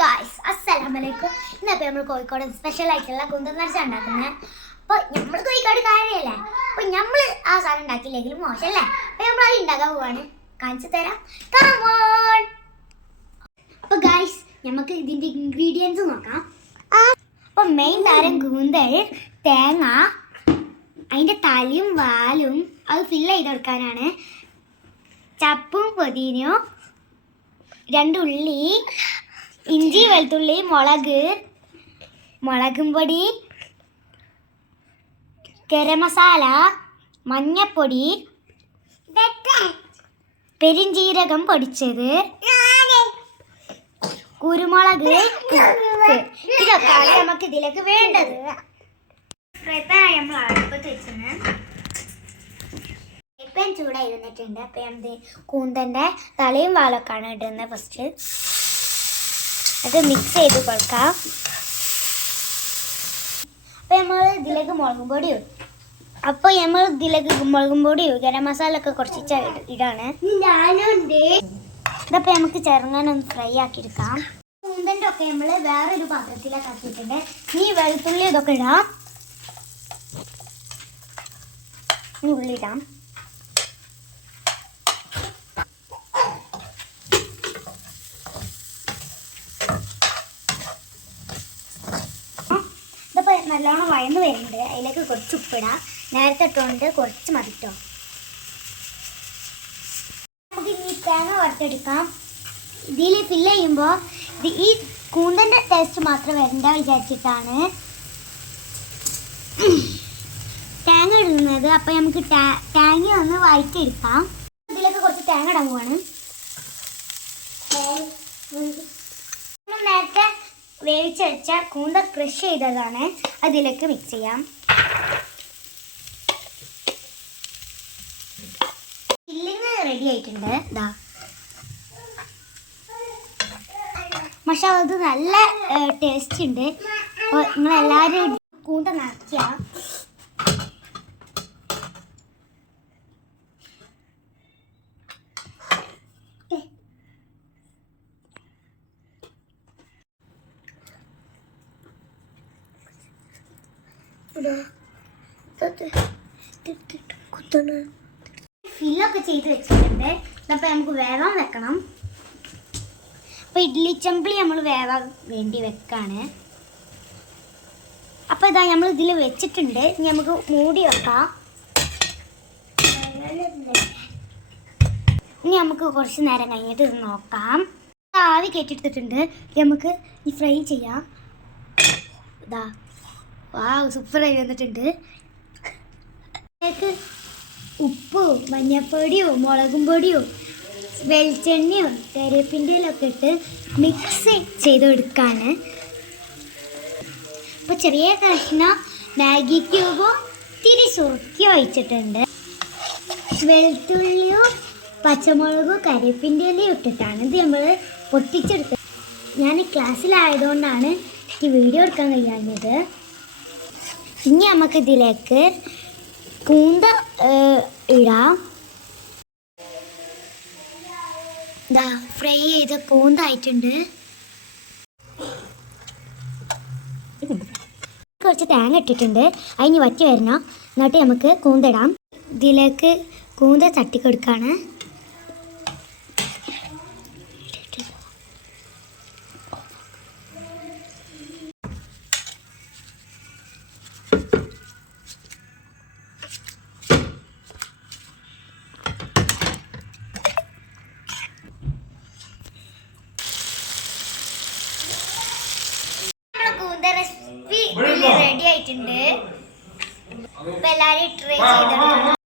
Guys അസ്സലാമലൈക്കും ഇന്നപ്പോൾ നമ്മൾ Kozhikode special ആയിട്ടുള്ള കുന്തം നിറച്ച ഉണ്ടാക്കുന്നത് അപ്പോൾ നമ്മൾ കോഴിക്കോട് കാര്യമല്ലേ അപ്പോൾ നമ്മൾ ആ സാധനം ഉണ്ടാക്കിയില്ലെങ്കിലും മോശമല്ലേ അപ്പോൾ നമ്മൾ അത് ഉണ്ടാക്കാൻ പോവാണ്. കാണിച്ചു തരാം. കമോൺ അപ്പോൾ ഗായ്സ് നമുക്ക് ഇതിന്റെ ഇൻഗ്രീഡിയൻസ് നോക്കാം. അപ്പോൾ മെയിൻ താരം കൂന്തൽ തേങ്ങ അതിന്റെ തലയും വാലും അത് ഫിൽ ഫില്ല് ചെയ്തെടുക്കാനാണ് ചപ്പും പൊതിനോ രണ്ട് ഉള്ളി ഇഞ്ചി വെളുത്തുള്ളി മുളക്. മുളകും പൊടി ഗരം മസാല മഞ്ഞപ്പൊടി. പെരിഞ്ചീരകം പൊടിച്ചത്. കുരുമുളക് ഇതൊക്കെയാണ് നമുക്ക് ഇതിലേക്ക് വേണ്ടത്. ഫ്രൈ പാൻ നമ്മൾ അടുപ്പത്ത് വെച്ചാണ് ഫ്രൈ പാൻ ചൂടായി ഇരുന്നിട്ടുണ്ട് അപ്പം എന്ത് കൂന്തന്റെ തലയും വാലൊക്കെയാണ് ഇടുന്നത് ഫസ്റ്റ് അത് മിക്സ് ചെയ്ത് കൊടുക്കാം. അപ്പൊ നമ്മൾ ഇതിലേക്ക് മുളക് പൊടി. അപ്പോൾ നമ്മൾ ഇതിലേക്ക് മുളകും പൊടി ഗരം മസാല ഒക്കെ കുറച്ച് ഇടാണ്. ഇതപ്പോൾ നമുക്ക് ചെറുങ്ങാനൊന്ന് ഫ്രൈ ആക്കി എടുക്കാം കൂന്തന്റെ ഒക്കെ നമ്മൾ വേറൊരു പാത്രത്തിലേക്ക് ആക്കിയിട്ടുണ്ട്. ഈ വെളുത്തുള്ളി ഇതൊക്കെ ഇടാം. ഇനി നല്ലോണം വഴന്ന് വരുന്നുണ്ട്. അതിലേക്ക് കുറച്ച് ഉപ്പിടാം. നേരത്തെ ഇട്ടുകൊണ്ട് കുറച്ച് മതിട്ടോ നമുക്ക് ഇനി തേങ്ങ വറുത്തെടുക്കാം. ഇതിൽ ഫില്ല് ചെയ്യുമ്പോൾ ഇത് ഈ കൂന്തന്റെ ടേസ്റ്റ് മാത്രം വരണ്ട വിചാരിച്ചിട്ടാണ്. തേങ്ങ ഇടുന്നത്. അപ്പം നമുക്ക് തേങ്ങ ഒന്ന് വഴറ്റെടുക്കാം ഇതിലേക്ക് കുറച്ച് തേങ്ങ ഇടാൻ പോവാണ്. നേരത്തെ വേവിച്ച് വെച്ച കൂന്ത ക്രഷ് ചെയ്തതാണ്. അതിലേക്ക് മിക്സ് ചെയ്യാം. ഫില്ലിങ് റെഡി ആയിട്ടുണ്ട്. പക്ഷെ അത് നല്ല ടേസ്റ്റ് ഉണ്ട്. അപ്പോൾ നിങ്ങളെല്ലാവരും കൂന്ത നിറയ്ക്കുക ഫില്ലൊക്കെ ചെയ്ത് വെച്ചിട്ടുണ്ട്. അപ്പോൾ നമുക്ക് വേവാൻ വെക്കണം. അപ്പോൾ ഇഡ്ഡലി ചെമ്പിളി നമ്മൾ വേവാൻ വേണ്ടി വെക്കാണ്. അപ്പോൾ ഇതാ നമ്മൾ ഇതിൽ വെച്ചിട്ടുണ്ട്. ഇനി നമുക്ക് മൂടി വെക്കാം. ഇനി നമുക്ക് കുറച്ച് നേരം കഴിഞ്ഞിട്ട് ഇത് നോക്കാം. ആവി കയറ്റിയെടുത്തിട്ടുണ്ട് നമുക്ക് ഈ ഫ്രൈ ചെയ്യാം. ഇതാ. വാ സൂപ്പറായി വന്നിട്ടുണ്ട്. ഉപ്പും മഞ്ഞപ്പൊടിയും മുളകും പൊടിയും വെളിച്ചെണ്ണയും കറിവേപ്പിന്റെയിലൊക്കെ ഇട്ട് മിക്സ് ചെയ്ത് കൊടുക്കാണ്. അപ്പോൾ ചെറിയ കഷ്ണം മാഗി ക്യൂബും തിരി സുറുക്കി ഒഴിച്ചിട്ടുണ്ട്. വെളുത്തുള്ളിയും പച്ചമുളകും കറിവേപ്പിന്റെ ഇലയും ഇട്ടിട്ടാണ് ഇത് നമ്മൾ പൊട്ടിച്ചെടുത്തത്. ഞാൻ ക്ലാസ്സിലായതുകൊണ്ടാണ് എനിക്ക് വീഡിയോ എടുക്കാൻ കഴിയാഞ്ഞത്. ഇനി നമുക്ക് ഇതിലേക്ക് ഏഹ്, ഇടാം. ദാ ഫ്രൈ ചെയ്ത കൂന്തായിട്ടുണ്ട് കുറച്ച് തേങ്ങ ഇട്ടിട്ടുണ്ട്. അതിന് വറ്റി വരണം. എന്നിട്ട് നമുക്ക് കൂന്തിടാം ഇതിലേക്ക് കൂന്ത തട്ടിക്കൊടുക്കാണ്. ആയിട്ടുണ്ട് അപ്പൊ എല്ലാരും ട്രൈ ചെയ്തെടുക്കണം